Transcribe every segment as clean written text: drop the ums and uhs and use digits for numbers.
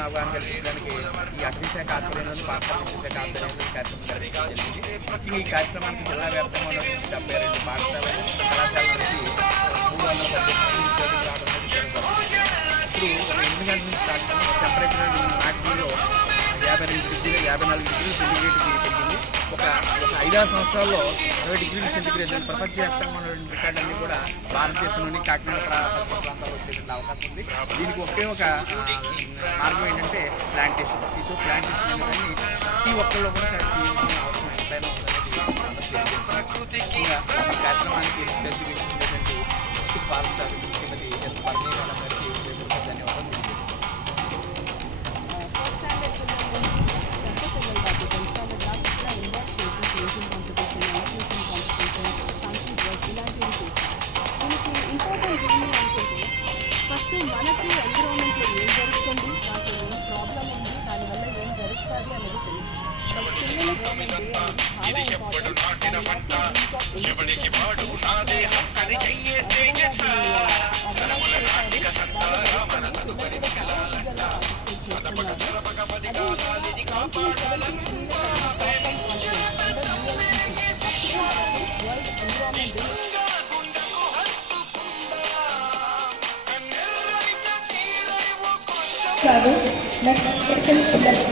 పర్యావరణ అవగాహన కల్పించడానికి ఈ అగ్నిశాఖ ఆధ్వర్యంలోని పాఠశాల విద్యాశాఖ ఆధ్వర్యంలో ఈ కార్యక్రమం జరిగింది. ఈ కార్యక్రమానికి జిల్లా వ్యాప్తంగా ఉన్నటువంటి 72 పాఠశాలలు కళాశాల నుంచి 318 ఉద్యోగులు రావడం జరుగుతుంది. ఇప్పుడు ఒక 8 గంటల నుంచి స్టార్ట్ టెంపరేచర్ నాటిలో 54 డిగ్రీల సెంటిగ్రేడ్కి పెరిగింది. ఒక 5-6 సంవత్సరాల్లో 20 డిగ్రీల సెంటిగ్రేడ్ ప్రపంచవ్యాప్తంగా ఉన్నటువంటి రికార్డులన్నీ కూడా భారతదేశంలోని కాకినాడ ప్రాంతాల్లో వచ్చేటువంటి అవకాశం ఉంది. దీనికి ఒకే ఒక మార్గం ఏంటంటే ప్లాంటేషన్. సో ప్లాంటేషన్ అనేది ప్రతి ఒక్కరిలో కూడా అవసరం ఎంతైనా ఉందని ముఖ్యంగా ఈ కార్యక్రమానికి డిస్ట్రిక్ట్ ఫారెస్ట్ శ్రీమతి ఎస్ పర్ణీరాల గారికి ధన్యవాదాలు. ఫస్ట్ మనకి ఎన్విరాన్మెంట్లో ఏం జరుగుతుంది, నాకు ఏం ప్రాబ్లం ఉంది, దానివల్ల ఏం జరుగుతుంది అనేది తెలుసు. పిల్లలు గవర్నమెంట్ డే అనేది చాలా కాదు నెక్స్ట్ సెక్షన్ పిల్లలు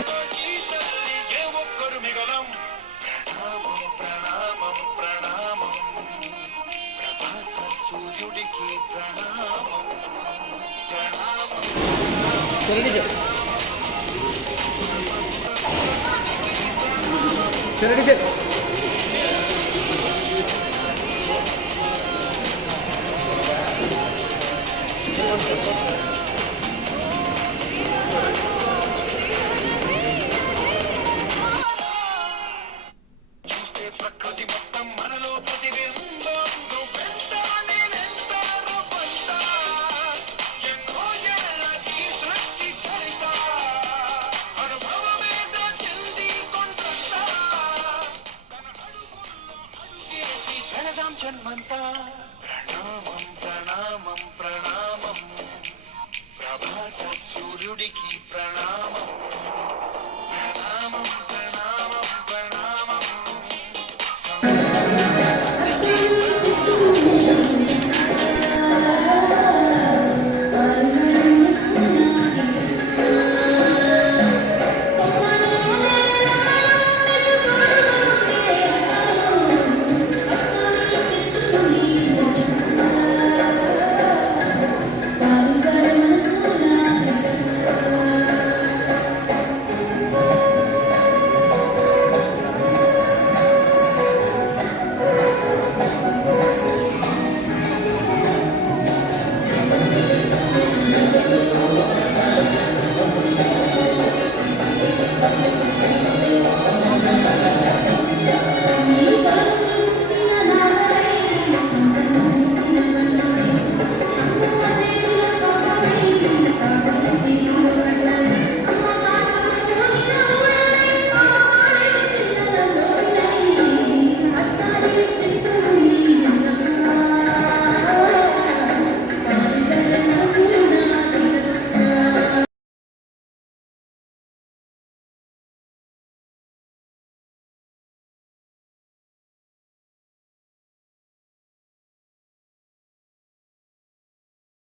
జన్మంతా ప్రణామం ప్రణామం ప్రణామం ప్రభాత సూర్యుడికి